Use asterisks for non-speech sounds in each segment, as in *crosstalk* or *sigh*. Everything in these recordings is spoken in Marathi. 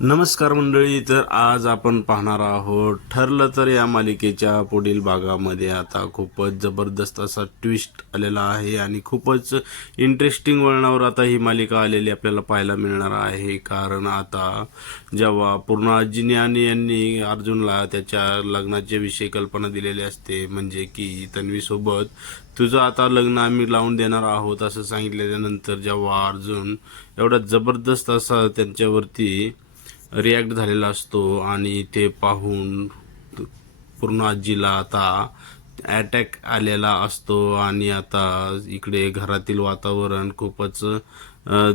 नमस्कार मंडळी तर आज आपण पाहणार आहोत ठरलं तर या मालिकेच्या पुढील भागामध्ये आता खूपच जबरदस्त असा ट्विस्ट आलेला आहे आणि खूपच इंटरेस्टिंग वळणावर आता ही मालिका आलेली आपल्याला पाहायला मिळणार आहे. कारण आता जेव्हा पूर्ण आजीने आणि यांनी अर्जुनला त्याच्या लग्नाच्या विषयी कल्पना दिलेली असते म्हणजे की तन्वीसोबत तुझं आता लग्न आम्ही लावून देणार आहोत असं सांगितल्यानंतर जेव्हा अर्जुन एवढा जबरदस्त असा त्यांच्यावरती रिॲक्ट झालेला असतो आणि ते पाहून पूर्ण आजीला आता अटॅक आलेला असतो आणि आता इकडे घरातील वातावरण खूपच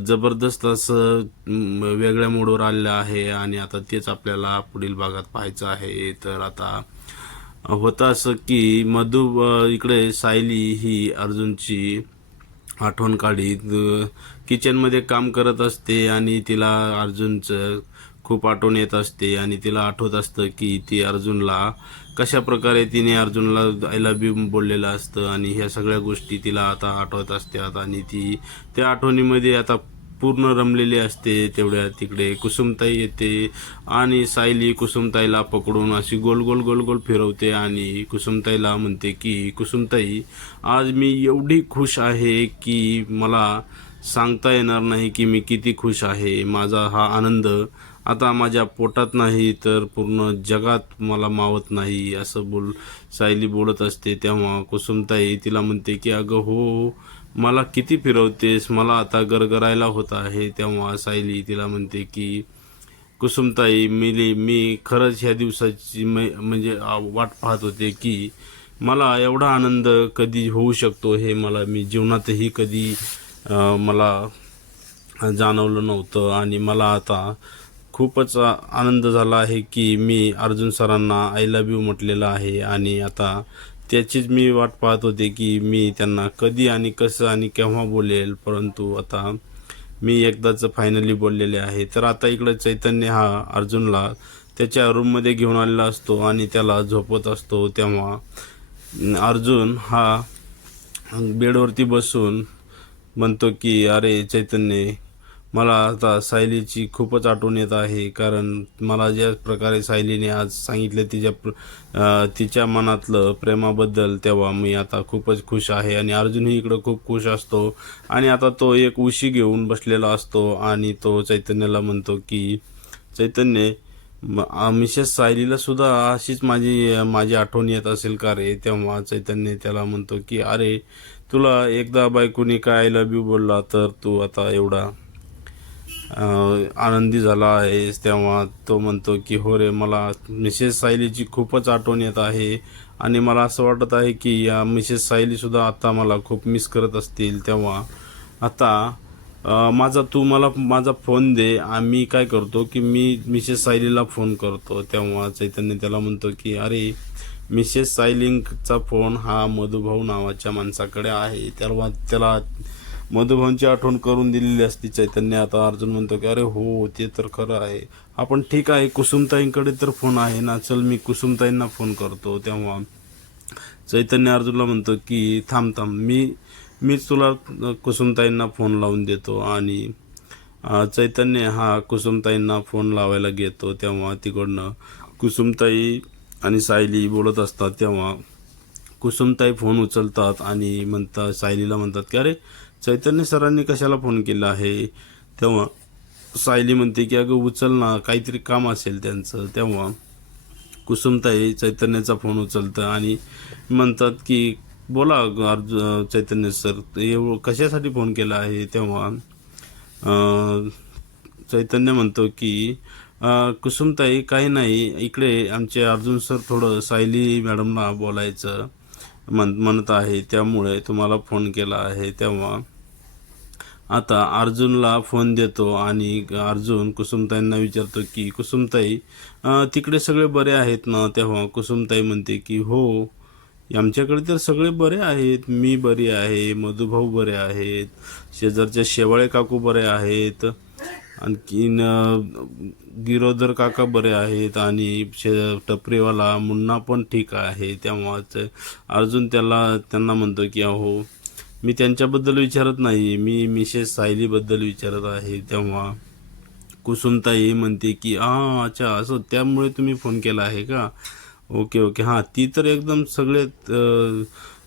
जबरदस्त असं वेगळ्या मोडवर आलेलं आहे आणि आता तेच आपल्याला पुढील भागात पाहायचं आहे. तर आता होतं असं की मधु इकडे सायली ही अर्जुनची आठवण काढीत किचनमध्ये काम करत असते आणि तिला अर्जुनचं खूप आठवण येत असते आणि तिला आठवत असतं की ती अर्जुनला कशा प्रकारे तिने अर्जुनला आय लव्ह यू बोललेलं असतं आणि ह्या सगळ्या गोष्टी तिला आता आठवत असतात आणि ती त्या आठवणीमध्ये आता पूर्ण रमलेली असते तेवढ्या तिकडे. कुसुमताई येते आणि सायली कुसुमताईला पकडून अशी गोल गोल गोल गोल फिरवते आणि कुसुमताईला म्हणते की कुसुमताई आज मी एवढी खुश आहे की मला सांगता येणार नाही की मी किती खुश आहे. माझा हा आनंद आता माझ्या पोटात नाही तर पूर्ण जगात मला मावत नाही असं बोल सायली बोलत असते तेव्हा कुसुमताई तिला म्हणते की अगं हो मला किती फिरवतेस मला आता गरगरायला होत आहे. तेव्हा सायली तिला म्हणते की कुसुमताई मिली मी खरंच ह्या दिवसाची मै- म्हणजे वाट पाहत होते की मला एवढा आनंद कधी होऊ शकतो हे मला मी जीवनातही कधी मला जाणवलं नव्हतं आणि मला आता खूपच आनंद झाला आहे की मी अर्जुन सरांना आय लव्ह यू म्हटलेलं आहे. आणि आता त्याचीच मी वाट पाहत होते की मी त्यांना कधी आणि कसं आणि केव्हा बोलेल. परंतु आता मी एकदाच फायनली बोललेले आहे. तर आता इकडं चैतन्य हा अर्जुनला त्याच्या रूममध्ये घेऊन आलेला असतो आणि त्याला झोपत असतो. तेव्हा अर्जुन हा बेडवरती बसून म्हणतो की अरे चैतन्य मला आता सायलीची खूपच आठवण येत आहे कारण मला ज्या प्रकारे सायलीने आज सांगितलं तिच्या प्र- तिच्या मनातलं प्रेमाबद्दल तेव्हा मी आता खूपच खुश आहे आणि अर्जुनही इकडं खूप खुश असतो. आणि आता तो एक उशी घेऊन बसलेला असतो आणि तो चैतन्याला म्हणतो की चैतन्य मिसेस सायलीला सुद्धा अशीच माझी माझी आठवण येत असेल का रे? तेव्हा चैतन्य त्याला म्हणतो की अरे तुला एकदा बायकोनी काय आय लव्ह यू बोलला तर तू आता एवढा आनंदी झाला आहेस. तेव्हा तो म्हणतो की हो रे मला मिसेस सायलीची खूपच आठवण येत आहे. आणि मला असं वाटत आहे की या मिसेस सायलीसुद्धा आता मला खूप मिस करत असतील. तेव्हा आता माझा तू मला माझा फोन दे. आम्ही काय करतो की मी मिसेस सायलीला फोन करतो. तेव्हा चैतन्य त्याला म्हणतो की अरे मिसेस सायलिंगचा फोन हा मधुभाऊ नावाच्या माणसाकडे आहे. तेव्हा त्याला मधुभाऊंची आठवण करून दिलेली असती चैतन्य. आता अर्जुन म्हणतो की अरे हो ते तर खरं आहे. आपण ठीक आहे कुसुमताईंकडे तर फोन आहे ना. चल मी कुसुमताईंना फोन करतो. तेव्हा चैतन्य अर्जुनला म्हणतो की थांब थांब. मी मीच तुला कुसुमताईंना फोन लावून देतो. आणि चैतन्य हा कुसुमताईंना फोन लावायला घेतो. तेव्हा तिकडनं कुसुमताई आणि सायली बोलत असतात. तेव्हा कुसुमताई फोन उचलतात आणि म्हणतात सायलीला म्हणतात की अरे चैतन्य सरांनी कशाला फोन केला आहे? तेव्हा सायली म्हणते की अगं उचल ना काहीतरी काम असेल त्यांचं. तेव्हा कुसुमताई चैतन्याचा फोन उचलतं आणि म्हणतात की बोला अर्ज चैतन्य सर एव कशासाठी फोन केला आहे? तेव्हा चैतन्य म्हणतो की कुसुमताई काही नाही इकडे आमचे अर्जुन सर थोडं सायली मॅडमला बोलायचं म्हण म्हणत आहे त्यामुळे तुम्हाला फोन केला आहे. तेव्हा आता अर्जुनला फोन देतो आणि अर्जुन कुसुमताईंना विचारतो की कुसुमताई तिकडे सगळे बरे आहेत ना? तेव्हा कुसुमताई म्हणते की हो आमच्याकडे तर सगळे बरे आहेत. मी बरी आहे मधुभाऊ बरे आहेत शेजारच्या शेवाळे काकू बरे आहेत आणखीन गिरोधर काका बरे आहेत आणि शे टपरीवाला मुन्ना पण ठीक आहे. तेव्हाच अर्जुन त्याला त्यांना म्हणतो की अहो मी त्यांच्याबद्दल विचारत नाही मी मिसेस सायलीबद्दल विचारत आहे. तेव्हा कुसुमताई म्हणते की हा अच्छा असं त्यामुळे तुम्ही फोन केला आहे का? Okay okay. हां ती तर एकदम सगळ्यात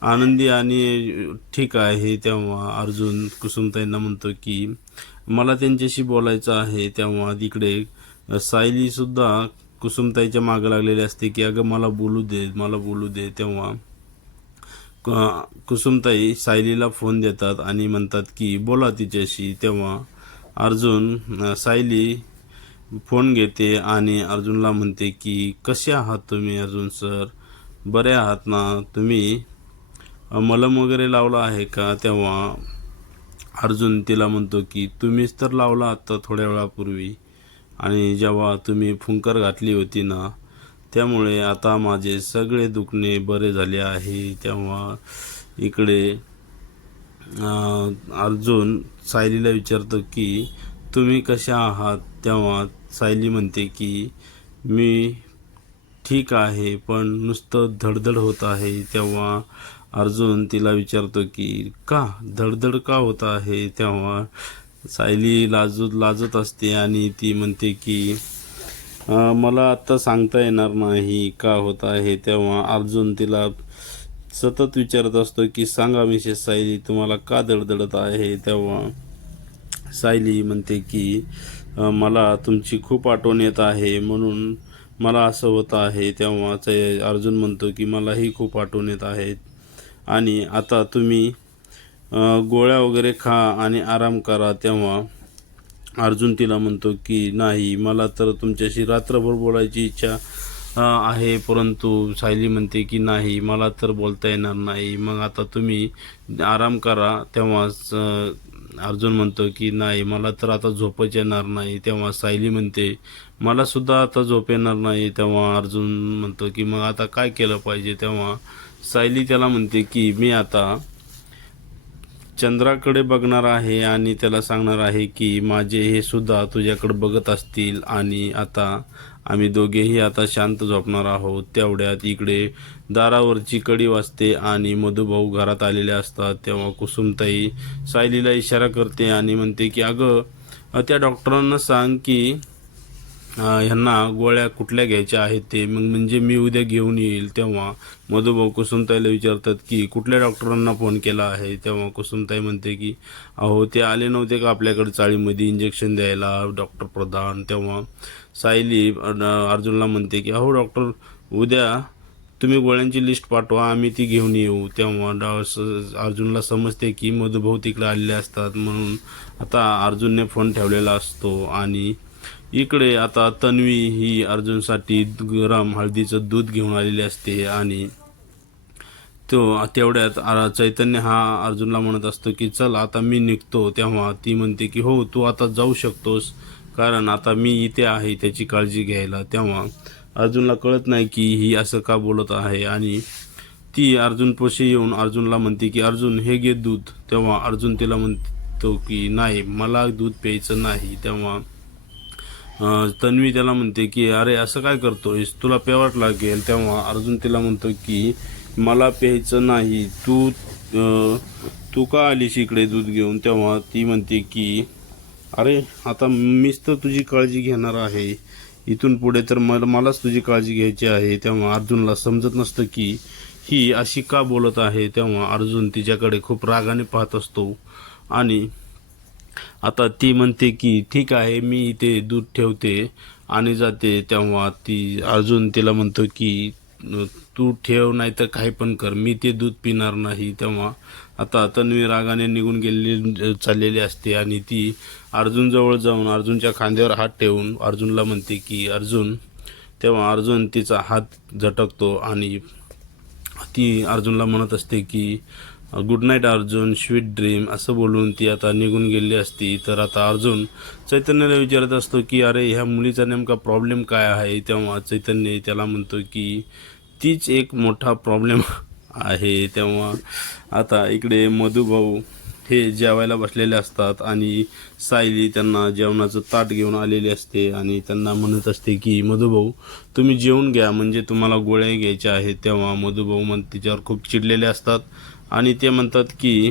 आनंदी आणि ठीक आहे. तेव्हा अर्जुन कुसुमताईंना म्हणतो की मला त्यांच्याशी बोलायचं आहे. तेव्हा तिकडे सायलीसुद्धा कुसुमताईच्या मागं लागलेली असते की अगं मला बोलू दे मला बोलू दे. तेव्हा कुसुमताई सायलीला फोन देतात आणि म्हणतात की बोला तिच्याशी. तेव्हा अर्जुन सायली फोन घेते आणि अर्जुनला म्हणते की कसे आहात तुम्ही अर्जुन सर? बरे आहात ना? तुम्ही मलम वगैरे लावला आहे का? तेव्हा अर्जुन तिला म्हणतो की तुम्हीच तर लावला आत्ता थोड्या वेळापूर्वी आणि जेव्हा तुम्ही फुंकर घातली होती ना त्यामुळे आता माझे सगळे दुखणे बरे झाले आहे. तेव्हा इकडे अर्जुन सायलीला विचारतो की तुम्ही कशा आहात? तेव्हा सायली म्हणते की मी ठीक आहे पण नुसतं धडधड होत आहे. तेव्हा अर्जुन तिला विचारतो की का? धडधड का होत आहे? तेव्हा सायली लाजू लाजत असते आणि ती म्हणते की मला आत्ता सांगता येणार नाही का होत आहे तेव्हा अर्जुन तिला सतत विचारत असतो की सांगा मिसेस सायली तुम्हाला का दडदडत आहे? तेव्हा सायली म्हणते की मला तुमची खूप आठवण येत आहे म्हणून मला असं होत आहे. तेव्हा अर्जुन म्हणतो की मलाही खूप आठवण येत आहेत आणि आता तुम्ही गोळ्या वगैरे खा आणि आराम करा. तेव्हा अर्जुन तिला म्हणतो की नाही मला तर तुमच्याशी रात्रभर बोलायची इच्छा आहे. परंतु सायली म्हणते की नाही मला तर बोलता येणार नाही. मग आता तुम्ही आराम करा. तेव्हाच अर्जुन म्हणतो की नाही मला तर आता झोपच येणार नाही. तेव्हा सायली म्हणते मला सुद्धा आता झोप येणार नाही. तेव्हा अर्जुन म्हणतो की मग आता काय केलं पाहिजे? तेव्हा सायली त्याला म्हणते की मी आता चंद्राकडे बघणार आहे आणि त्याला सांगणार आहे की माझे हे सुद्धा तुझ्याकडे बघत असतील आणि आता आम्ही दोघेही आता शांत झोपणार आहोत. तेवढ्यात इकडे दारावरची कडी वाजते आणि मधुभाऊ घरात आलेले असतात. तेव्हा कुसुमताई सायलीला इशारा करते आणि म्हणते की अगं त्या डॉक्टरांना सांग की ह्यांना गोळ्या कुठल्या घ्यायच्या आहेत ते? मग म्हणजे मी उद्या घेऊन येईल तेव्हा. मधुभाऊ कुसुमताईला विचारतात की कुठल्या डॉक्टरांना फोन केला आहे? तेव्हा कुसुमताई म्हणते की अहो ते आले नव्हते का आपल्याकडे चाळीमध्ये इंजेक्शन द्यायला डॉक्टर प्रधान? तेव्हा सायली अर्जुनला म्हणते की अहो डॉक्टर उद्या तुम्ही गोळ्यांची लिस्ट पाठवा आम्ही ती घेऊन येऊ. तेव्हा डॉ स- अर्जुनला समजते की मधुभाऊ तिकडे आलेले असतात म्हणून आता अर्जुनने फोन ठेवलेला असतो आणि इकडे आता तन्वी ही अर्जुनसाठी गरम हळदीचं दूध घेऊन आलेली असते आणि तो तेवढ्यात चैतन्य हा अर्जुनला म्हणत असतो की चल आता मी निघतो. तेव्हा ती म्हणते की हो तू आता जाऊ शकतोस कारण आता मी इथे आहे त्याची काळजी घ्यायला. तेव्हा अर्जुनला कळत नाही की ही असं का बोलत आहे आणि ती अर्जुनपोशी येऊन अर्जुनला म्हणते की अर्जुन हे घे दूध. तेव्हा अर्जुन तिला म्हणतो की नाही मला दूध प्यायचं नाही. तेव्हा तन्वी त्याला म्हणते की अरे असं काय करतोयस? तुला पेवाट लागेल. तेव्हा अर्जुन तिला म्हणतो की मला प्यायचं नाही. तू तू का आलीस इकडे दूध घेऊन? तेव्हा ती म्हणते की अरे आता मीच तर तुझी काळजी घेणार आहे. इथून पुढे तर मला मलाच तुझी काळजी घ्यायची आहे. तेव्हा अर्जुनला समजत नसतं की ही अशी का बोलत आहे? तेव्हा अर्जुन तिच्याकडे खूप रागाने पाहत असतो. आणि आता ती म्हणते की ठीक आहे मी इथे दूध ठेवते आणि जाते. तेव्हा ती अजून तिला म्हणतो की तू ठेव नाही तर काही पण कर. मी ते दूध पिणार नाही. तेव्हा आता तन्वी रागाने निघून गेलेली चाललेली असते आणि ती अर्जुनजवळ जाऊन अर्जुनच्या खांद्यावर हात ठेवून अर्जुनला म्हणते की अर्जुन तेव्हा अर्जुन तिचा हात झटकतो आणि ती अर्जुनला म्हणत असते की good night Arjun sweet dream असं बोलून ती आता निघून गेली असती. तर आता अर्जुन चैतन्याला विचारत असतो की अरे ह्या मुलीचा नेमका प्रॉब्लेम काय आहे? तेव्हा चैतन्य त्याला म्हणतो की तीच एक मोठा प्रॉब्लेम *laughs* आहे. तेव्हा आता इकडे मधुभाऊ हे जेवायला बसलेले असतात आणि सायली त्यांना जेवणाचं ताट घेऊन आलेली असते आणि त्यांना म्हणत असते की मधुभाऊ तुम्ही जेवून घ्या म्हणजे तुम्हाला गोळ्या घ्यायच्या आहेत. तेव्हा मधुभाऊ मग तिच्यावर खूप चिडलेले असतात. आणि ते म्हणतात की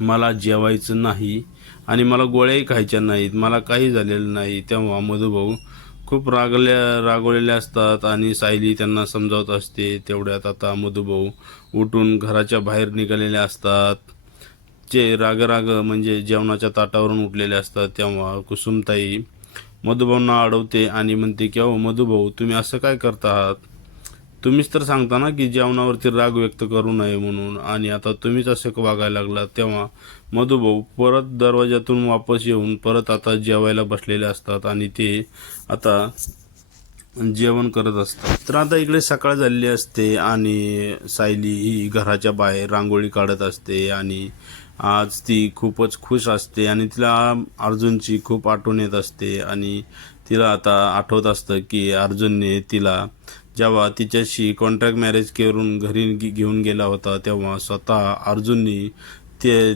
मला जेवायचं नाही आणि मला गोळ्याही खायच्या नाहीत मला काही झालेलं नाही. तेव्हा मधुभाऊ खूप रागल्या रागवलेले असतात आणि सायली त्यांना समजावत असते. तेवढ्यात आता मधुभाऊ उठून घराच्या बाहेर निघालेले असतात. जे राग म्हणजे जेवणाच्या ताटावरून उठलेले असतात. तेव्हा कुसुमताई मधुभाऊंना अडवते आणि म्हणते की अहो मधुभाऊ तुम्ही असं काय करता आहात? तुम्हीच तर सांगता ना की जेवणावरती राग व्यक्त करू नये म्हणून. आणि आता तुम्हीच असे वागायला लागला तेव्हा मधुभाऊ परत दरवाज्यातून वापस येऊन परत आता जेवायला बसलेले असतात आणि ते आता जेवण करत असतात. तर आता इकडे सकाळ झालेली असते आणि सायली ही घराच्या बाहेर रांगोळी काढत असते आणि आज ती खूपच खुश असते आणि तिला अर्जुनची खूप आठवण येत असते. आणि तिला आता आठवत असतं की अर्जुनने तिला जेव्हा तिच्याशी कॉन्ट्रॅक्ट मॅरेज करून घरी घेऊन गेला होता तेव्हा स्वतः अर्जुननी ते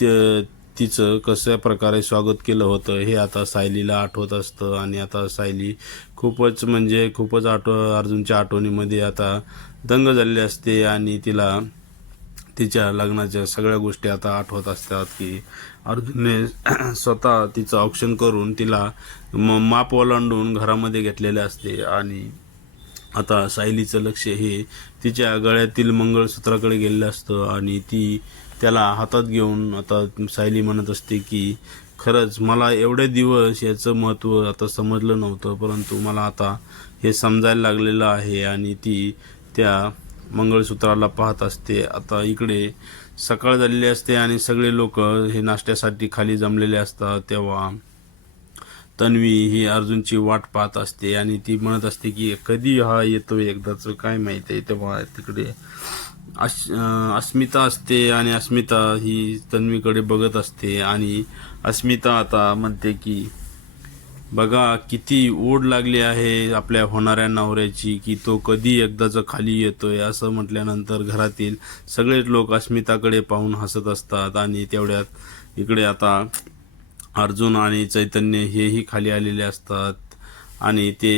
ते तिचं कशा प्रकारे स्वागत केलं होतं हे आता सायलीला आठवत असतं. आणि आता सायली खूपच म्हणजे खूपच आठव अर्जुनच्या आठवणीमध्ये आता दंग झालेली असते आणि तिला तिच्या लग्नाच्या सगळ्या गोष्टी आता आठवत असतात की अर्जुनने *clears throat* स्वतः तिचं ऑप्शन करून तिला म माप ओलांडून घरामध्ये घेतलेले असते. आणि आता सायलीचं लक्ष हे तिच्या गळ्यातील मंगळसूत्राकडे गेलेलं असतं आणि ती त्याला हातात घेऊन आता सायली म्हणत असते की खरंच मला एवढे दिवस याचं महत्त्व आता समजलं नव्हतं परंतु मला आता हे समजायला लागलेलं आहे आणि ती त्या मंगळसूत्राला पाहत असते. आता इकडे सकाळ झालेली असते आणि सगळे लोक हे नाश्त्यासाठी खाली जमलेले असतात तेव्हा तन्वी ही अर्जुनची वाट पाहत असते आणि ती म्हणत असते की कधी हा येतो एकदाच काय माहीत आहे? तेव्हा तिकडे अश अस्मिता असते आणि अस्मिता ही तन्वीकडे बघत असते आणि अस्मिता आता म्हणते की बघा किती ओढ लागली आहे आपल्या होणाऱ्या नवऱ्याची की तो कधी एकदाच खाली येतोय? असं म्हटल्यानंतर घरातील सगळेच लोक अस्मिताकडे पाहून हसत असतात आणि तेवढ्यात इकडे आता अर्जुन आणि चैतन्य हेही खाली आलेले असतात. आणि ते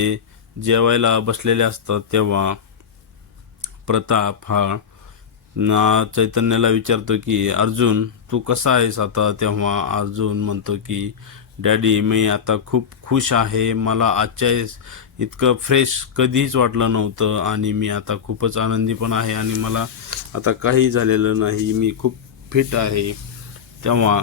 जेवायला बसलेले असतात तेव्हा प्रताप हा ना चैतन्याला विचारतो की अर्जुन तू कसा आहेस आता? तेव्हा अर्जुन म्हणतो की डॅडी मी आता खूप खुश आहे. मला आजच्या इतकं फ्रेश कधीच वाटलं नव्हतं आणि मी आता खूपच आनंदी पण आहे आणि मला आता काही झालेलं नाही. मी खूप फिट आहे. तेव्हा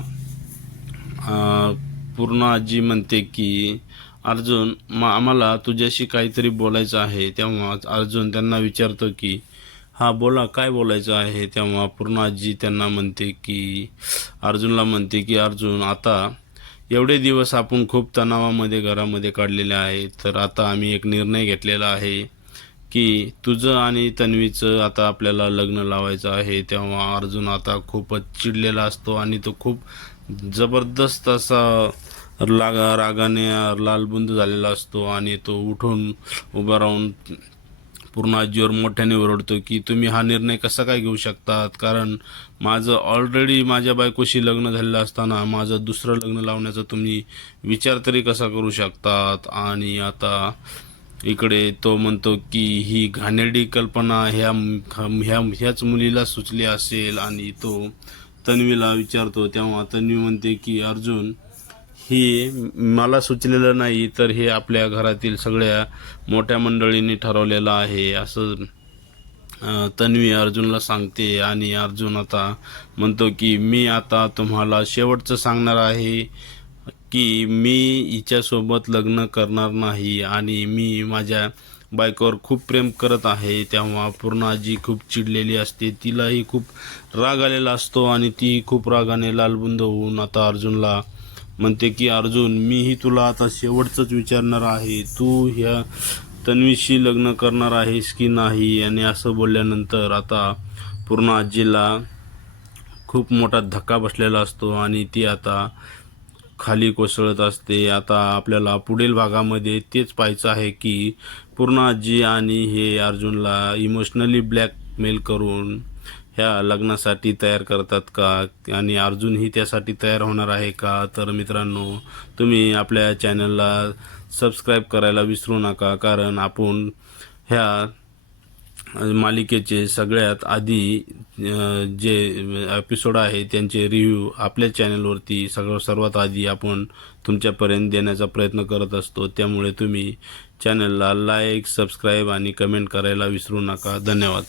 पूर्ण आजी म्हणते की अर्जुन मा आम्हाला तुझ्याशी काहीतरी बोलायचं आहे. तेव्हा अर्जुन त्यांना विचारतो की हा बोला काय बोलायचं आहे? तेव्हा पूर्ण आजी त्यांना म्हणते की अर्जुनला म्हणते की अर्जुन आता एवढे दिवस आपण खूप तणावामध्ये घरामध्ये काढलेले आहे तर आता आम्ही एक निर्णय घेतलेला आहे की तुझं आणि तन्वीचं आता आपल्याला लग्न लावायचं आहे. तेव्हा अर्जुन आता खूपच चिडलेला असतो आणि तो खूप जबरदस्त असा लागा रागाने लालबुंद झालेला असतो आणि तो उठून उभा राहून पूर्ण आजीवर मोठ्याने ओरडतो की तुम्ही हा निर्णय कसा काय घेऊ शकतात? कारण माझं ऑलरेडी माझ्या बायकोशी लग्न झालेलं असताना माझं दुसरं लग्न लावण्याचा तुम्ही विचार तरी कसा करू शकतात? आणि आता इकडे तो म्हणतो की ही घाणेरडी कल्पना ह्या ह्या ह्याच मुलीला सुचली असेल आणि तो तन्वीला विचारतो तेव्हा तन्वी म्हणते की अर्जुन हे मला सुचलेलं नाही तर हे आपल्या घरातील सगळ्या मोठ्या मंडळींनी ठरवलेलं आहे असं तन्वी अर्जुनला सांगते. आणि अर्जुन आता म्हणतो की मी आता तुम्हाला शेवटचं सांगणार आहे की मी हिच्यासोबत लग्न करणार नाही आणि मी माझ्या बायकोवर खूप प्रेम करत आहे. तेव्हा पूर्ण आजी खूप चिडलेली असते. तिलाही खूप राग आलेला असतो आणि ती खूप रागाने लालबुंद होऊन आता अर्जुनला म्हणते की अर्जुन मीही तुला आता शेवटचंच विचारणार आहे. तू ह्या तन्वीशी लग्न करणार आहेस की नाही? आणि असं बोलल्यानंतर आता पूर्ण आजीला खूप मोठा धक्का बसलेला असतो आणि ती आता खाली कोसळत असते. आता आपल्याला पुढील भागामध्ये तेच पाहायचं आहे की पूर्ण आजी आणि हे अर्जुनला इमोशनली ब्लॅकमेल करून ह्या लग्नासाठी तयार करतात का? आणि अर्जुनही त्यासाठी तयार होणार आहे का? तर मित्रांनो तुम्ही आपल्या चॅनलला सबस्क्राईब करायला विसरू नका. कारण आपण ह्या मालिकेचे सगळ्यात आधी जे एपिसोड आहे त्यांचे रिव्ह्यू आपल्या चॅनलवरती सगळं सर्वात आधी आपण तुमच्यापर्यंत देण्याचा प्रयत्न करत असतो. त्यामुळे तुम्ही चॅनलला लाईक सबस्क्राईब आणि कमेंट करायला विसरू नका. धन्यवाद.